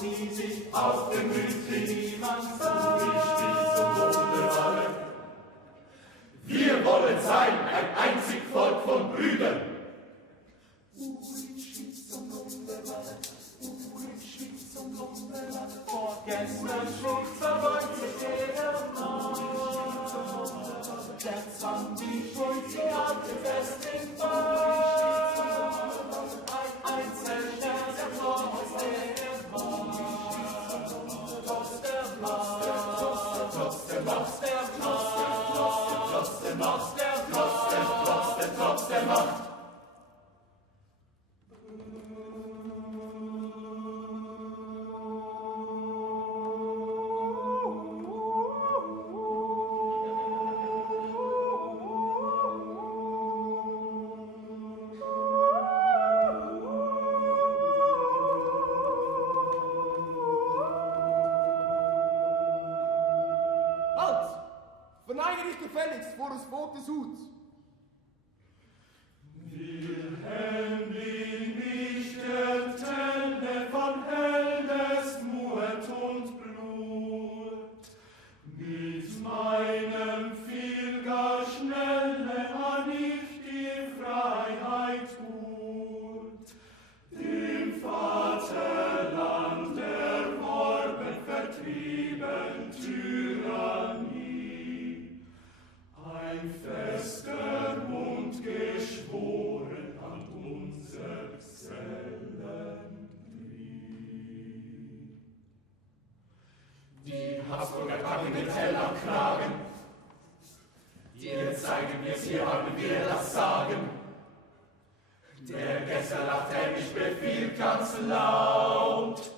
sie sich auf gemütlich, niemand so richtig zum Wohle alle. Wir wollen sein ein einzig Volk von Brüdern. Gestern schlug verbeut sich jeder Mann. Der Zwang, die Schuld, sie hatte fest im Bann. Ein Einzelner, der Tor aus der Mann. Trotz der Macht, trotz der Macht, trotz der Macht, trotz der Macht. Verneige dich gefälligst vor des Vogtes Hut. Wilhelm bin ich, der Tenne von Heldes Mut und Blut. Mit meinem viel gar schnelle an ich die Freiheit gut. Dem Vaterland erworben, vertrieben, Tyrannie. Ein fester Mund geschworen an unser Zellentrieb. Die Habsburger packen den Teller am Kragen. Dir zeigen wir's, hier haben wir das Sagen. Der Gesser lacht hämisch, befiehlt ganz laut.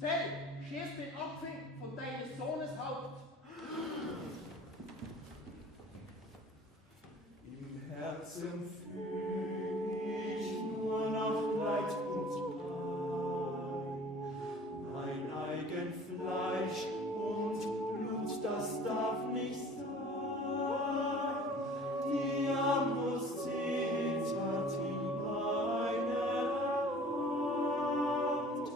Tell, schieß den Apfel von deines Sohnes Haupt. Im Herzen fühl ich nur noch Leid und Pein. Mein eigen Fleisch und Blut, das darf nicht sein. Die Amus zittert in meiner Hand.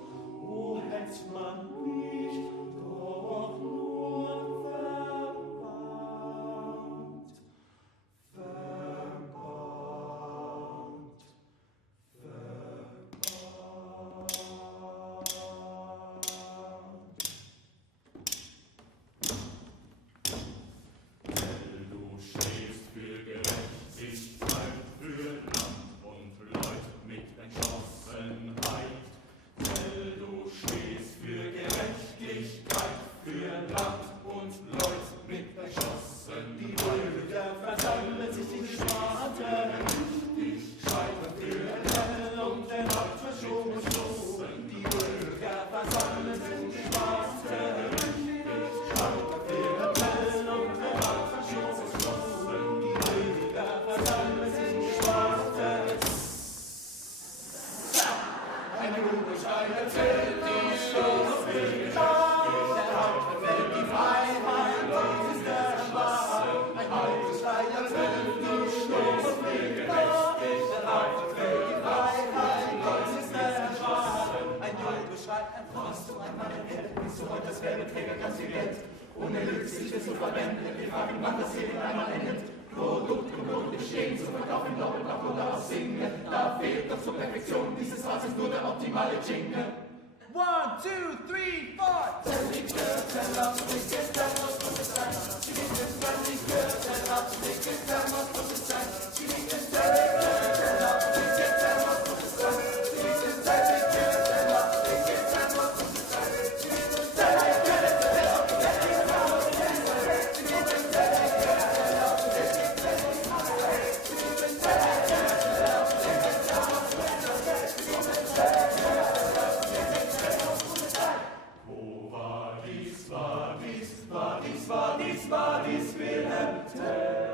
O hätt man mich doch nur verbannt. Du stehst für Gerechtigkeit, für Land und Leut mit Entschlossenheit. Du stehst für Gerechtigkeit, für Land und Leut mit Entschlossenheit. Die Bürger versammeln sich in Schwarten, ich schreibe für Hell und der Nacht verschoben Schlossen. Die Bürger versammeln sich in Schwarten, ich schreibe für Hell und der Nacht verschoben Schlossen. Die Bürger versammeln sich in Schwarten. Eine Ruheschrei erzählt die Schlusswege. Der Haupt befällt die Freiheit, dies ist der Schwarz. Ein Ruheschrei erzählt die Schlusswege. Der Haupt befällt die Freiheit, dies ist der Schwarz. Ein Jugendbeschrei, ein Frost, ein Mann im Held, bis so heute das Werbeträger ganz viel Geld. Ohne Lüge sich das zu verwenden, wir fragen, wann das hier einmal endet. Produkt und Produkte stehen zu verkaufen, Doppelblock oder aus Singen. Da fehlt doch zur Perfektion dieses Rases nur der optimale Jingle. 1, 2, 3, 4. Tell me good, tell us wicked, tell us what it's like. She didn't tell me good, tell us wicked, tell us what it's like. She didn't tell me good, tell us wicked, tell us what it's like. She didn't tell me good, tell us wicked, tell us what it's like. She didn't tell me good, tell us wicked, tell us what it's like. She didn't tell me good, tell us wicked, tell us what it's like. She didn't tell me good, tell us wicked, tell us what it's like. She didn't tell me good, tell us wicked, tell us what it's like. Wo war dies, war dies, war dies, war dies, war dies Wilhelm Tell?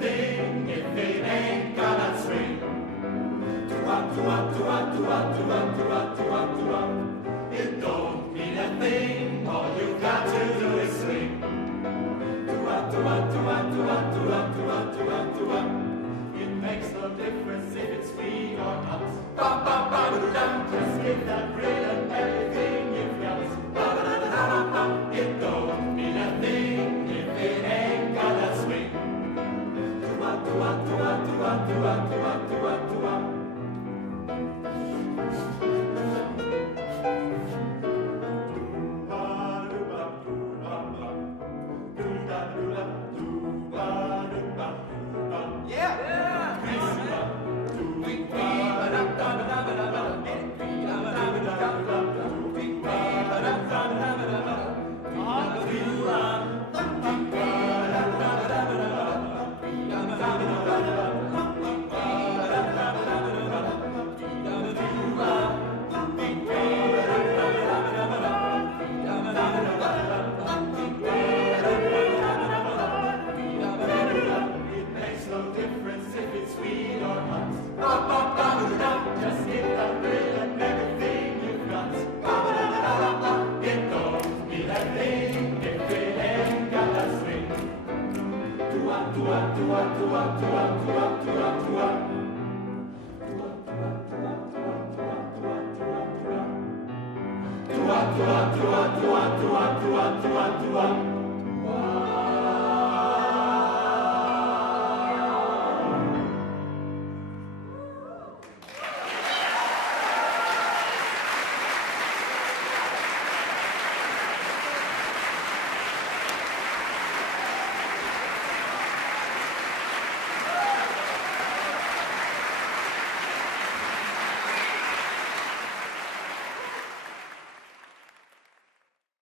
thing if it ain't got a swing. It don't mean a thing, all you got to do is swing. It makes no difference if it's sweet or not. Just give that rhythm everything you've got. It don't mean a thing if it ain't got a swing. Just give that rhythm everything you've got. It don't mean a thing if it ain't got a swing. Wow.